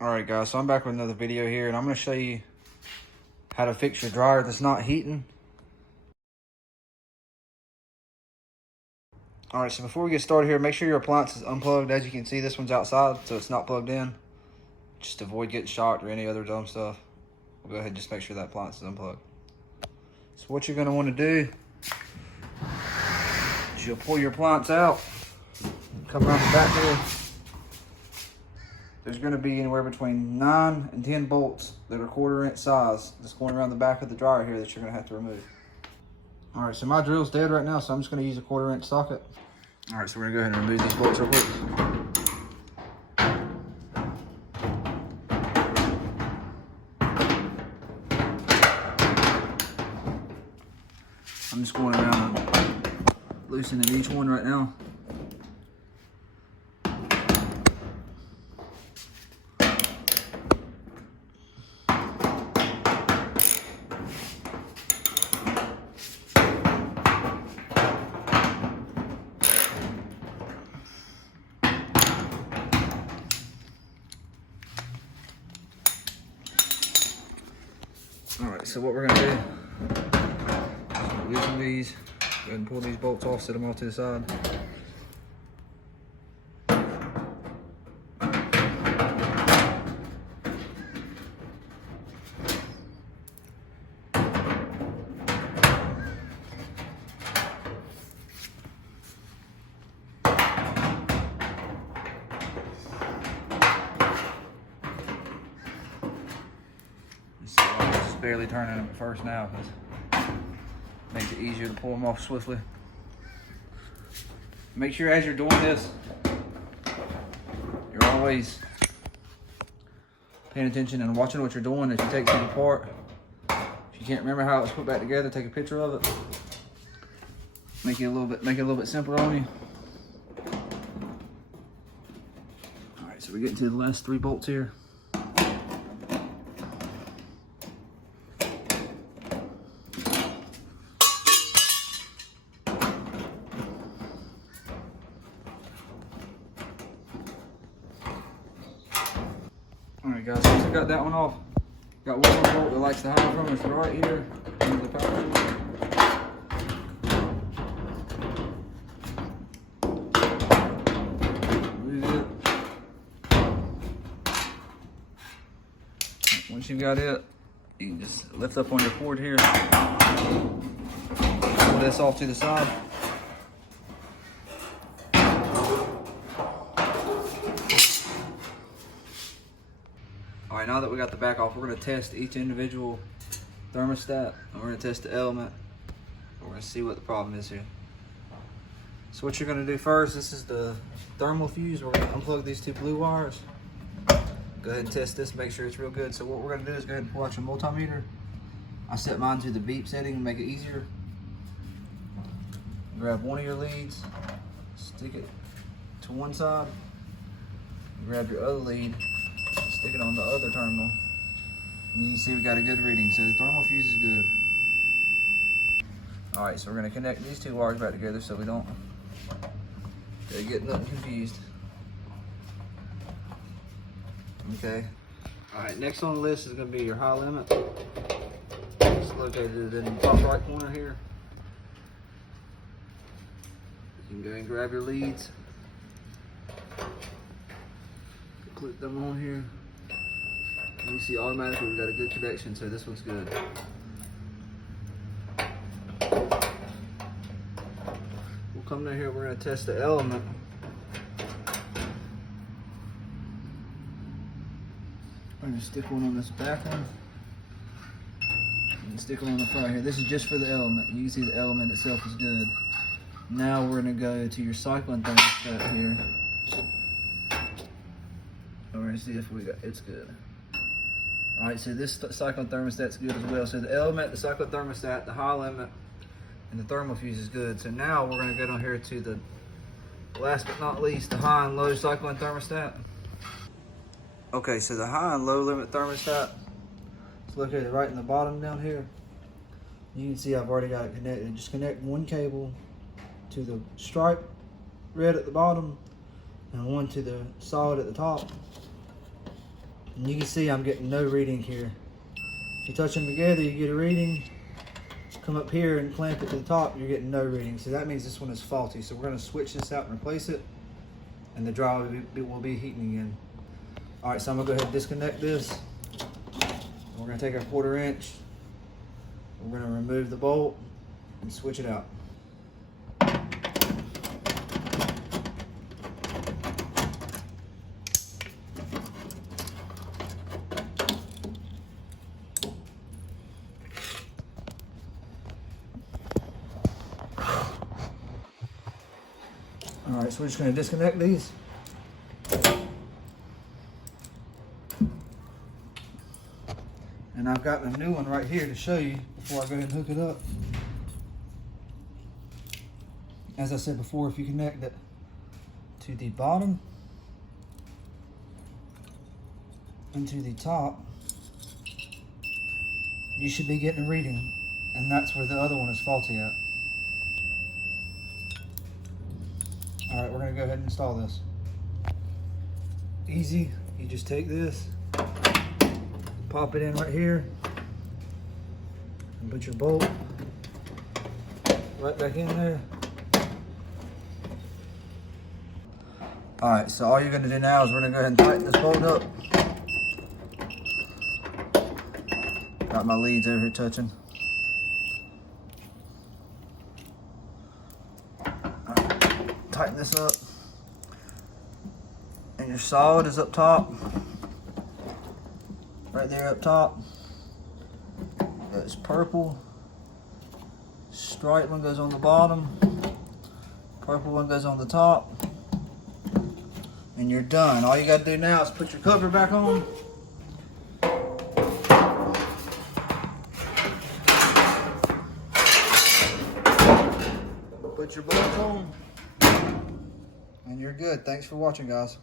Alright guys, so I'm back with another video here, and I'm going to show you how to fix your dryer that's not heating. Alright, so before we get started here, make sure your appliance is unplugged. As you can see, this one's outside, so it's not plugged in. Just to avoid getting shocked or any other dumb stuff. We'll go ahead and just make sure that appliance is unplugged. So what you're going to want to do is you'll pull your appliance out, come around the back here. There's going to be anywhere between 9 and 10 bolts that are 1/4 inch size that's going around the back of the dryer here that you're going to have to remove. Alright, so my drill's dead right now, so I'm just going to use a 1/4 inch socket. Alright, so we're going to go ahead and remove these bolts real quick. I'm just going around and loosening each one right now. Alright, so what we're going to do, loosen these, go ahead and pull these bolts off, set them off to the side. Barely turning them at first now because it makes it easier to pull them off swiftly. Make sure as you're doing this, you're always paying attention and watching what you're doing as you take something apart. If you can't remember how it was put back together, take a picture of it. Make it a little bit simpler on you. All right, so we're getting to the last 3 bolts here. Alright guys, once I got that one off, got one more bolt that likes to hide from us right here under the power. Remove it. Once you've got it, you can just lift up on your cord here, pull this off to the side. Alright, now that we got the back off, we're going to test each individual thermostat, and we're going to test the element, and we're going to see what the problem is here. So what you're going to do first, this is the thermal fuse. We're going to unplug these 2 blue wires. Go ahead and test this, make sure it's real good. So what we're going to do is go ahead and pull out your multimeter. I set mine to the beep setting to make it easier. Grab one of your leads, stick it to one side, grab your other lead, stick it on the other terminal, and you can see we got a good reading, so the thermal fuse is good. Alright, so we're going to connect these 2 wires back together so we don't get nothing confused. Okay. Alright, next on the list is going to be your high limit. It's located in the top right corner here. You can go ahead and grab your leads, clip them on here. You see automatically we've got a good connection, so this one's good. We'll come down here, we're going to test the element. I'm going to stick one on this back one, and stick one on the front here. This is just for the element. You can see the element itself is good. Now we're going to go to your cycling thermostat here. We're going to see if it's good. Alright, so this cycling thermostat's good as well. So the element, the cycling thermostat, the high limit, and the thermal fuse is good. So now we're going to go down here to the last but not least, the high and low cycling thermostat. Okay, so the high and low limit thermostat is located right in the bottom down here. You can see I've already got it connected. Just connect one cable to the stripe red at the bottom and one to the solid at the top. And you can see I'm getting no reading here. If you touch them together, you get a reading. Come up here and clamp it to the top, you're getting no reading. So that means this one is faulty. So we're gonna switch this out and replace it, and the dryer will be heating again. All right, so I'm gonna go ahead and disconnect this. We're gonna take our 1/4 inch. We're gonna remove the bolt and switch it out. All right, so we're just gonna disconnect these. And I've got a new one right here to show you before I go ahead and hook it up. As I said before, if you connect it to the bottom and to the top, you should be getting a reading. And that's where the other one is faulty at. All right, we're gonna go ahead and install this. Easy, you just take this, pop it in right here, and put your bolt right back in there. All right, so all you're gonna do now is we're gonna go ahead and tighten this bolt up. Got my leads over here touching. All right, tighten this up. And your solid is up top. Right there up top. It's purple. Striped one goes on the bottom. Purple one goes on the top. And you're done. All you gotta do now is put your cover back on. Put your bolts on. And you're good. Thanks for watching, guys.